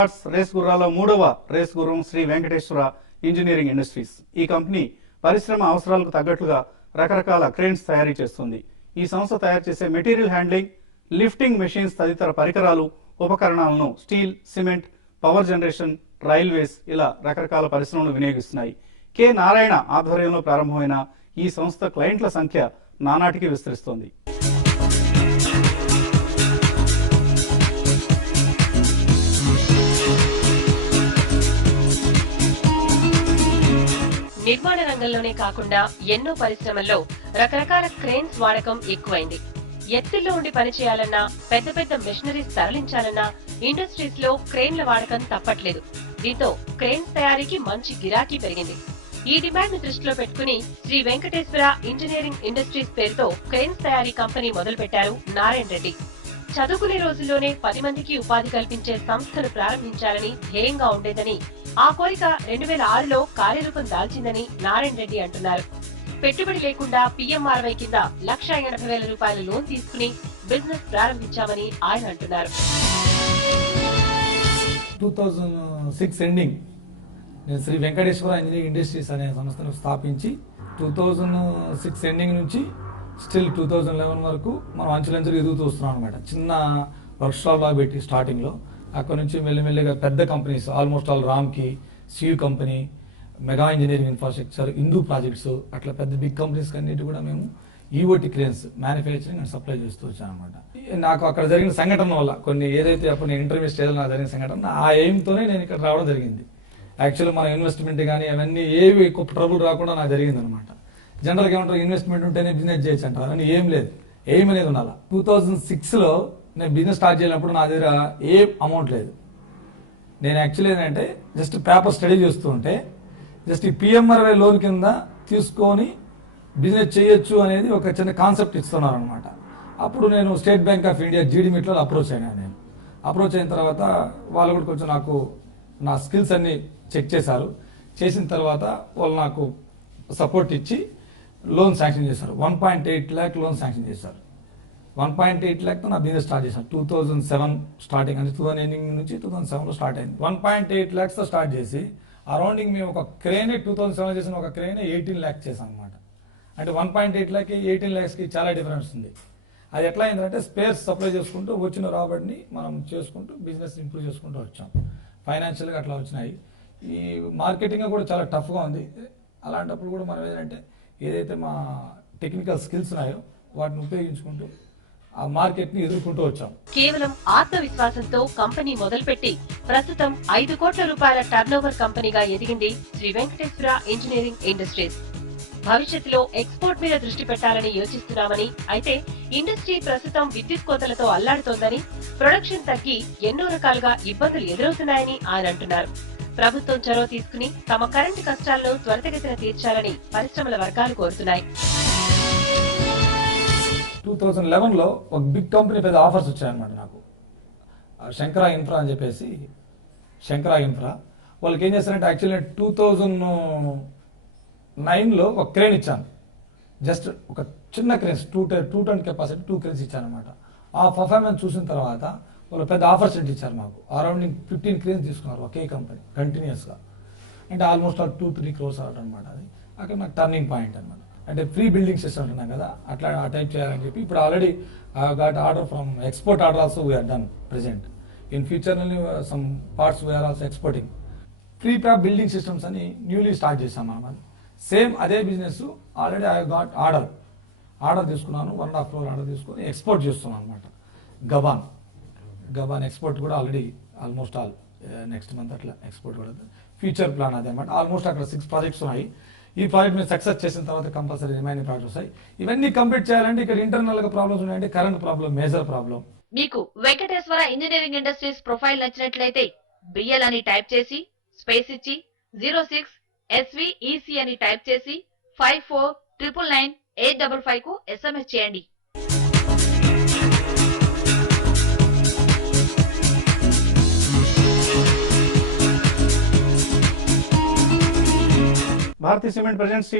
Race గుర్రాల మూడవ race గుర్రం శ్రీ వెంకటేశ్వర ఇంజనీరింగ్ ఇండస్ట్రీస్. ఈ కంపెనీ పరిశ్రమ అవసరాలకు తగ్గట్లుగా రకరకాల క్రేన్స్ తయారీ చేస్తుంది. ఈ సంస్థ తయారు చేసే మెటీరియల్ హ్యాండ్లింగ్, లిఫ్టింగ్ మెషిన్స్ తదితర పరికరాలు, ఉపకరణాలను steel, cement, power generation, railways ఇలా రకరకాల పరిశ్రమలు వినియోగిస్తున్నాయి. కె నారాయణ ఆధ్వర్యంలో ప్రారంభమైన ఈ సంస్థ క్లయింట్ల సంఖ్య నానాటికి విస్తరిస్తోంది. నిర్మాణ రంగంలోనే కాకుండా ఎన్నో పరిశ్రమల్లో రకరకాల క్రేన్స్ వాడకం ఎక్కువైంది. ఎత్తుల్లో ఉండి పనిచేయాలన్నా, పెద్ద పెద్ద మెషినరీస్ తరలించాలన్నా ఇండస్ట్రీస్ లో క్రేన్ల వాడకం తప్పట్లేదు. దీంతో క్రేన్స్ తయారీకి మంచి గిరాకీ పెరిగింది. ఈ డిమాండ్ ను దృష్టిలో పెట్టుకుని శ్రీ వెంకటేశ్వర ఇంజనీరింగ్ ఇండస్ట్రీస్ పేరుతో క్రేన్స్ తయారీ కంపెనీ మొదలుపెట్టారు నారాయణ రెడ్డి. చదువుకునే రోజుల్లోనే 10 మందికి ఉపాధి కల్పించే సంస్థను ప్రారంభించాలని ధ్యేయంగా ఉండేదని, ఆ కోరిక 2006లో కార్యరూపం దాల్చిందని నారాయణ రెడ్డి అంటున్నారు. పెట్టుబడి లేకుండా PMRY కింద ₹1,80,000 లోన్ తీసుకుని బిజినెస్ ప్రారంభించామని ఆయన అంటున్నారు. 2006 ఎండింగ్ నేను శ్రీ వెంకటేశ్వర ఇంజనీరింగ్ ఇండస్ట్రీస్ అనే సంస్థను స్థాపించి 2006 ఎండింగ్ నుంచి స్టిల్ 2011 వరకు మనం అంచెలంచెలు ఎదుగుతూ వస్తున్నాం అనమాట. చిన్న వర్క్షాప్ లాగా పెట్టి స్టార్టింగ్లో, అక్కడ నుంచి మెల్లిమెల్లిగా పెద్ద కంపెనీస్ ఆల్మోస్ట్ ఆల్ రామ్కి, సియు company, Mega Engineering Infrastructure, Indu projects, అట్లా పెద్ద బిగ్ కంపెనీస్ అన్నిటి కూడా మేము EOT cranes manufacturing and supply చేస్తూ వచ్చాను అనమాట. నాకు అక్కడ జరిగిన సంఘటన వల్ల కొన్ని ఏదైతే అప్పుడు నేను ఇంటర్వ్యూ స్టేజ్లో నాకు జరిగిన సంఘటన, ఆ ఎయిమ్తోనే నేను ఇక్కడ రావడం జరిగింది. యాక్చువల్లీ మన ఇన్వెస్ట్మెంట్ కానీ అవన్నీ ఏవి ట్రబుల్ రాకుండా నాకు జరిగింది అనమాట. జనరల్గా ఏమంటారు, ఇన్వెస్ట్మెంట్ ఉంటేనే బిజినెస్ చేయొచ్చు అంటారు, అని ఏం లేదు, ఎయిమ్ అనేది ఉండాలి. 2006లో నేను బిజినెస్ స్టార్ట్ చేసినప్పుడు నా దగ్గర ఏ అమౌంట్ లేదు. నేను యాక్చువల్లీ ఏంటంటే జస్ట్ పేపర్ స్టడీ చేస్తూ ఉంటే జస్ట్ ఈ PMRY లోన్ కింద తీసుకొని బిజినెస్ చేయొచ్చు అనేది ఒక చిన్న కాన్సెప్ట్ ఇస్తున్నారు అనమాట. అప్పుడు నేను స్టేట్ బ్యాంక్ ఆఫ్ ఇండియా జీడీ మీట్లో అప్రోచ్ అయినా. నేను అప్రోచ్ అయిన తర్వాత వాళ్ళు కూడా కొంచెం నాకు నా స్కిల్స్ అన్ని చెక్ చేశారు. చేసిన తర్వాత వాళ్ళు నాకు సపోర్ట్ ఇచ్చి లోన్ శాంక్షన్ చేశారు. 1.8 lakh లోన్ శాంక్షన్ చేశారు. 1.8 lakతో నా బిజినెస్ స్టార్ట్ చేశాను. 2007 స్టార్టింగ్, అంటే 2008 నుంచి 2007లో స్టార్ట్ అయింది. 1.8 lakhతో స్టార్ట్ చేసి అరౌండింగ్ మేము ఒక క్రేనే 2007 చేసిన ఒక క్రేనే 18 lakh చేసాం అనమాట. అంటే 1.8 lakh 18 lakhకి చాలా డిఫరెన్స్ ఉంది. అది ఎట్లా అయిందంటే స్పేర్స్ సప్లై చేసుకుంటూ వచ్చిన రాబడిని మనం చేసుకుంటూ బిజినెస్ ఇంప్రూవ్ చేసుకుంటూ వచ్చాం. ఫైనాన్షియల్గా అట్లా వచ్చినాయి. ఈ మార్కెటింగ్ కూడా చాలా టఫ్గా ఉంది. అలాంటప్పుడు కూడా మనం ఏంటంటే ఏదైతే మా టెక్నికల్ స్కిల్స్ ఉన్నాయో వాటిని ఉపయోగించుకుంటూ ఆ మార్కెట్ ని ఎదుర్కొంటూ వచ్చాం. కేవలం ఆత్మవిశ్వాసంతో కంపెనీ మొదలుపెట్టి ప్రస్తుతం ₹5 కోట్ల టర్నోవర్ కంపెనీగా ఎదిగింది శ్రీ వెంకటేశ్వర ఇంజనీరింగ్ ఇండస్ట్రీస్. భవిష్యత్తులో ఎక్స్పోర్ట్ మీద దృష్టి పెట్టాలని యోచిస్తున్నామని, అయితే ఇండస్ట్రీ ప్రస్తుతం విద్యుత్ కోతలతో అల్లాడుతోందని, ప్రొడక్షన్ తగ్గి ఎన్నో రకాలుగా ఇబ్బందులు ఎదురవుతున్నాయని ఆయన అంటున్నారు. ప్రభుత్వం చొరవ తీసుకుని తమ కరెంటు కష్టాలను త్వరితగతిన తీర్చాలని పరిశ్రమల వర్గాలు కోరుతున్నాయి. 2011లో ఒక బిగ్ కంపెనీ పెద్ద ఆఫర్స్ వచ్చాయన్నమాట నాకు. శంకరా ఇన్ఫ్రా అని చెప్పేసి, శంకరా ఇన్ఫ్రా వాళ్ళకి ఏం చేస్తారంటే యాక్చువల్లీ 2009లో ఒక క్రేన్ ఇచ్చాను. జస్ట్ ఒక చిన్న క్రేన్స్, 2 ton కెపాసిటీ 2 క్రేన్స్ ఇచ్చాను అనమాట. ఆ పర్ఫార్మెన్స్ చూసిన తర్వాత వాళ్ళు పెద్ద ఆఫర్స్ ఇచ్చారు మాకు. అరౌండింగ్ 15 క్రేన్స్ తీసుకున్నారు ఒకే కంపెనీ కంటిన్యూస్గా. అంటే ఆల్మోస్ట్ 2-3 crores అనమాట. అది అక్కడ నాకు టర్నింగ్ పాయింట్ అనమాట. అంటే ఫ్రీ బిల్డింగ్ సిస్టమ్ ఉన్నాం కదా, అట్లా ఆ టైప్ చేయాలని చెప్పి ఇప్పుడు already I got order from export order also we are done present. In future some parts we are also exporting. Prefab building systems అని న్యూలీ స్టార్ట్ చేశాం మనం. సేమ్ అదే business already I got order తీసుకున్నాను. 1.5 crore order తీసుకుని export చేస్తున్నాను అనమాట. Gabon export కూడా already almost all next month అట్లా ఎక్స్పోర్ట్ కూడా ఫ్యూచర్ ప్లాన్ అదే అనమాట. ఆల్మోస్ట్ అక్కడ 6 ప్రాజెక్ట్స్ ఉన్నాయి. ఈ ప్రాజెక్ట్ మీద సక్సెస్ చేసిన తర్వాత కంపల్సరీ రిమైనింగ్ ప్రాజెక్ట్స్ వస్తాయి. ఇవన్నీ కంప్లీట్ చేయాలంటే ఇక్కడ ఇంటర్నల్ గా ప్రాబ్లమ్స్ ఉన్నాయంటే కరెంట్ ప్రాబ్లం మేజర్ ప్రాబ్లం. మీకు వెంకటేశ్వర ఇంజనీరింగ్ ఇండస్ట్రీస్ ప్రొఫైల్ నచ్చినట్లయితే BL అని టైప్ చేసి స్పేస్ ఇచ్చి 06 SVEC అని టైప్ చేసి 54999855 కు SMS చేయండి. భారతీయ సిమెంట్ ప్రెజెంట్స్